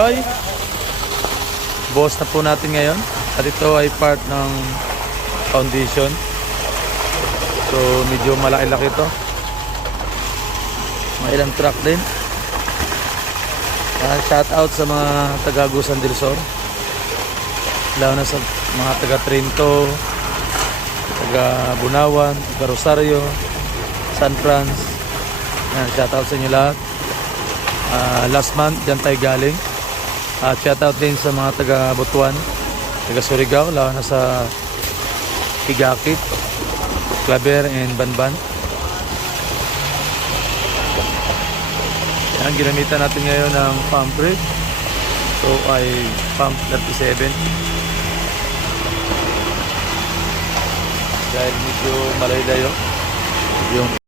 Ay, boss na po natin ngayon. At ito ay part ng foundation. So medyo malaki-laki ito. Mga ilang truck din. Shout out sa mga taga Agusan del Sur, lalo na sa mga taga Trinto, taga Bunawan, taga Rosario, San Franz. Shout out sa inyo lahat. Last month dyan tayo galing. Shout out din sa mga taga Butuan, taga Surigao, lalo na sa Higakit, Claver and Banban. Yan, ginamitan natin ngayon ng pump rig. So ay pump 37 dahil medyo malayo yung